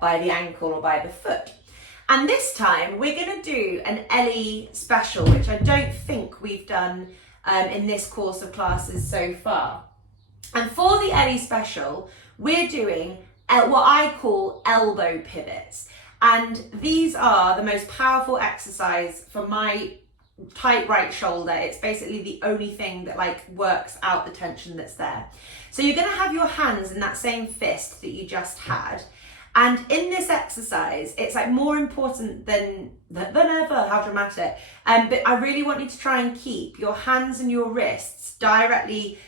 by the ankle or by the foot. And this time we're going to do an Ellie special, which I don't think we've done in this course of classes so far. And for the Ellie special, we're doing what I call elbow pivots. And these are the most powerful exercise for my tight right shoulder. It's basically the only thing that like works out the tension that's there. So you're going to have your hands in that same fist that you just had. And in this exercise, it's like more important than ever, how dramatic. But I really want you to try and keep your hands and your wrists directly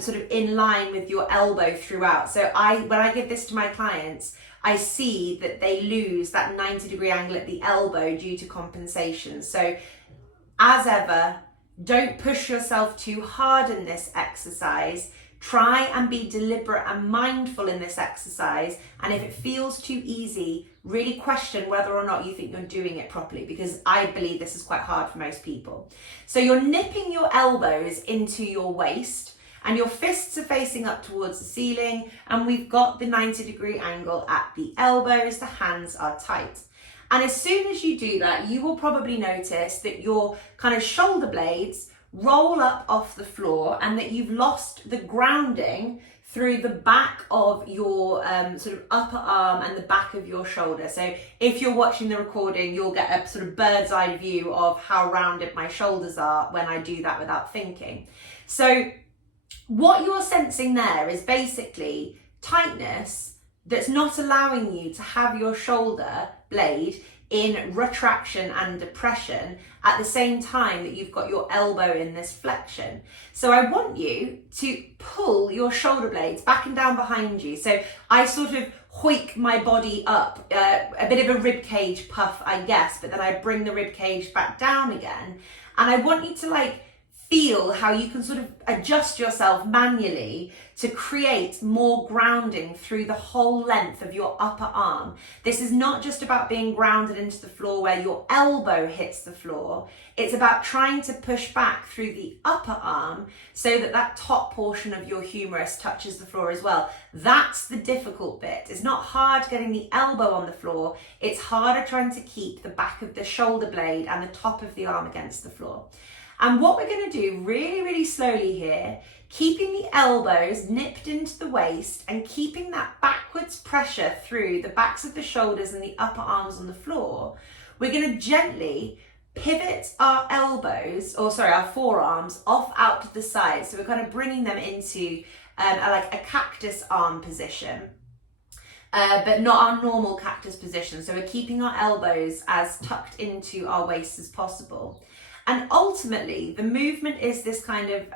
sort of in line with your elbow throughout. So when I give this to my clients, I see that they lose that 90-degree angle at the elbow due to compensation. So as ever, don't push yourself too hard in this exercise. Try and be deliberate and mindful in this exercise. And if it feels too easy, really question whether or not you think you're doing it properly, because I believe this is quite hard for most people. So you're nipping your elbows into your waist and your fists are facing up towards the ceiling, and we've got the 90-degree angle at the elbows, the hands are tight. And as soon as you do that, you will probably notice that your kind of shoulder blades roll up off the floor and that you've lost the grounding through the back of your sort of upper arm and the back of your shoulder. So if you're watching the recording, you'll get a sort of bird's eye view of how rounded my shoulders are when I do that without thinking. So what you're sensing there is basically tightness that's not allowing you to have your shoulder blade in retraction and depression at the same time that you've got your elbow in this flexion. So I want you to pull your shoulder blades back and down behind you. So I sort of hoik my body up, a bit of a rib cage puff, I guess, but then I bring the rib cage back down again. And I want you to like feel how you can sort of adjust yourself manually to create more grounding through the whole length of your upper arm. This is not just about being grounded into the floor where your elbow hits the floor. It's about trying to push back through the upper arm so that that top portion of your humerus touches the floor as well. That's the difficult bit. It's not hard getting the elbow on the floor. It's harder trying to keep the back of the shoulder blade and the top of the arm against the floor. And what we're going to do really, really slowly here, keeping the elbows nipped into the waist and keeping that backwards pressure through the backs of the shoulders and the upper arms on the floor, we're going to gently pivot our our forearms off out to the side. So we're kind of bringing them into like a cactus arm position. But not our normal cactus position. So we're keeping our elbows as tucked into our waist as possible. And ultimately, the movement is this kind of,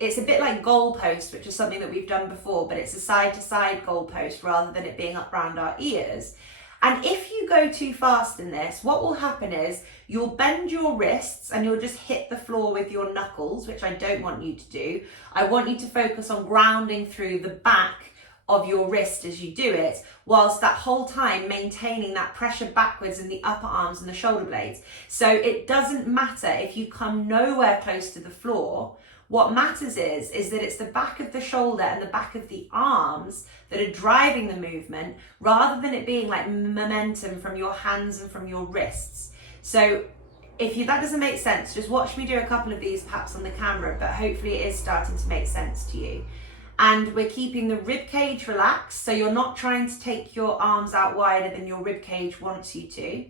it's a bit like goalpost, which is something that we've done before, but it's a side-to-side goalpost rather than it being up around our ears. And if you go too fast in this, what will happen is you'll bend your wrists and you'll just hit the floor with your knuckles, which I don't want you to do. I want you to focus on grounding through the back of your wrist as you do it, whilst that whole time maintaining that pressure backwards in the upper arms and the shoulder blades. So it doesn't matter if you come nowhere close to the floor. What matters is that it's the back of the shoulder and the back of the arms that are driving the movement, rather than it being like momentum from your hands and from your wrists. So if that doesn't make sense, just watch me do a couple of these perhaps on the camera, but hopefully it is starting to make sense to you. And we're keeping the rib cage relaxed, so you're not trying to take your arms out wider than your rib cage wants you to.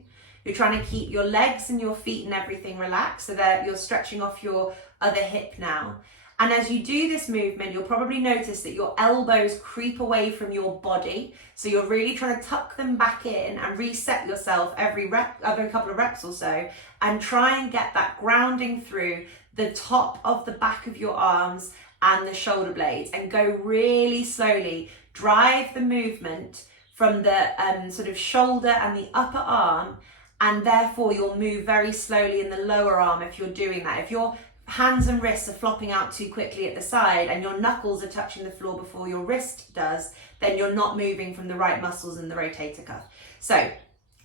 You're trying to keep your legs and your feet and everything relaxed so that you're stretching off your other hip now. And as you do this movement, you'll probably notice that your elbows creep away from your body. So you're really trying to tuck them back in and reset yourself every couple of reps or so, and try and get that grounding through the top of the back of your arms and the shoulder blades, and go really slowly. Drive the movement from the sort of shoulder and the upper arm, and therefore you'll move very slowly in the lower arm if you're doing that. If your hands and wrists are flopping out too quickly at the side and your knuckles are touching the floor before your wrist does, then you're not moving from the right muscles in the rotator cuff. So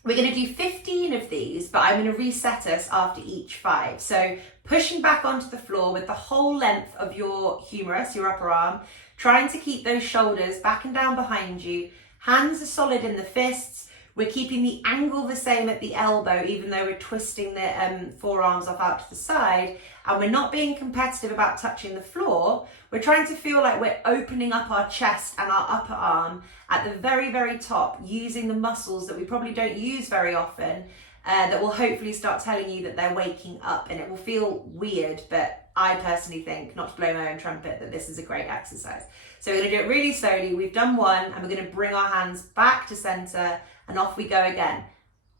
we're going to do 15 of these, but I'm going to reset us after each 5. So pushing back onto the floor with the whole length of your humerus, your upper arm, trying to keep those shoulders back and down behind you, Hands are solid in the fists. We're keeping the angle the same at the elbow, even though we're twisting the forearms off out to the side. And we're not being competitive about touching the floor. We're trying to feel like we're opening up our chest and our upper arm at the very, very top, using the muscles that we probably don't use very often, that will hopefully start telling you that they're waking up. And it will feel weird, but I personally think, not to blow my own trumpet, that this is a great exercise. So we're going to do it really slowly. We've done one, and we're going to bring our hands back to center, and off we go again.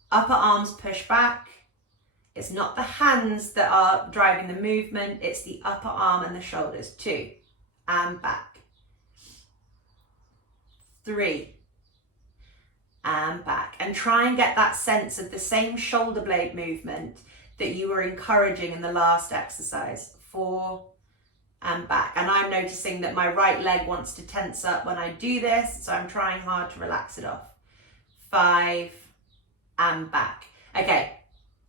Upper arms push back. It's not the hands that are driving the movement, it's the upper arm and the shoulders. 2, and back. 3, and back. And try and get that sense of the same shoulder blade movement that you were encouraging in the last exercise. 4, and back. And I'm noticing that my right leg wants to tense up when I do this, so I'm trying hard to relax it off. 5, and back. Okay,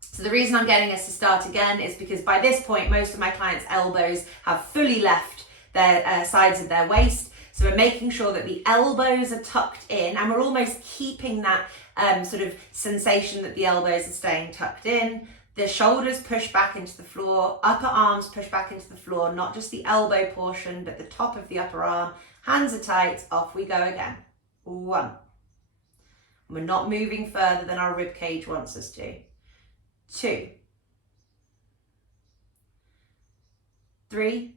so the reason I'm getting us to start again is because by this point, most of my clients' elbows have fully left their sides of their waist. So we're making sure that the elbows are tucked in, and we're almost keeping that sort of sensation that the elbows are staying tucked in. The shoulders push back into the floor, upper arms push back into the floor, not just the elbow portion, but the top of the upper arm. Hands are tight, off we go again. 1. We're not moving further than our rib cage wants us to. 2. 3.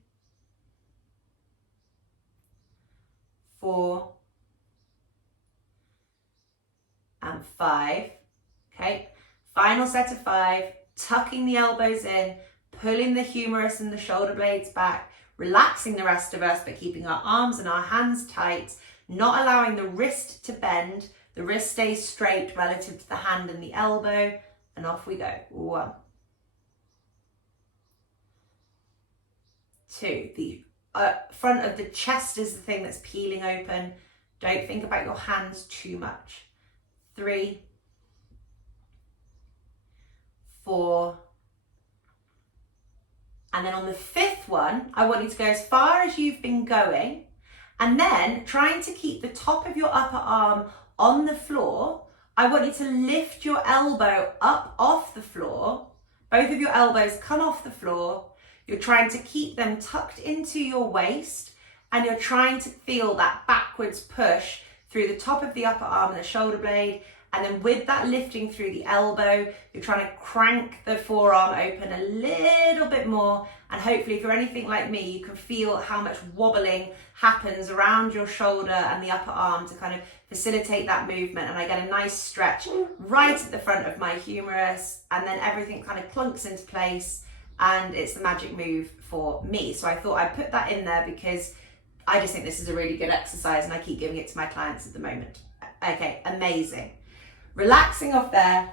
4. And 5. Okay, final set of 5. Tucking the elbows in, pulling the humerus and the shoulder blades back, relaxing the rest of us, but keeping our arms and our hands tight, not allowing the wrist to bend. The wrist stays straight relative to the hand and the elbow, and off we go. 1. 2. The front of the chest is the thing that's peeling open. Don't think about your hands too much. 3. 4. And then on the 5th one, I want you to go as far as you've been going, and then trying to keep the top of your upper arm on the floor. I want you to lift your elbow up off the floor. Both of your elbows come off the floor. You're trying to keep them tucked into your waist, and you're trying to feel that backwards push through the top of the upper arm and the shoulder blade. And then with that lifting through the elbow, you're trying to crank the forearm open a little bit more. And hopefully, if you're anything like me, you can feel how much wobbling happens around your shoulder and the upper arm to kind of facilitate that movement. And I get a nice stretch right at the front of my humerus, and then everything kind of clunks into place, and it's the magic move for me. So I thought I'd put that in there because I just think this is a really good exercise, and I keep giving it to my clients at the moment. Okay, amazing. Relaxing off there,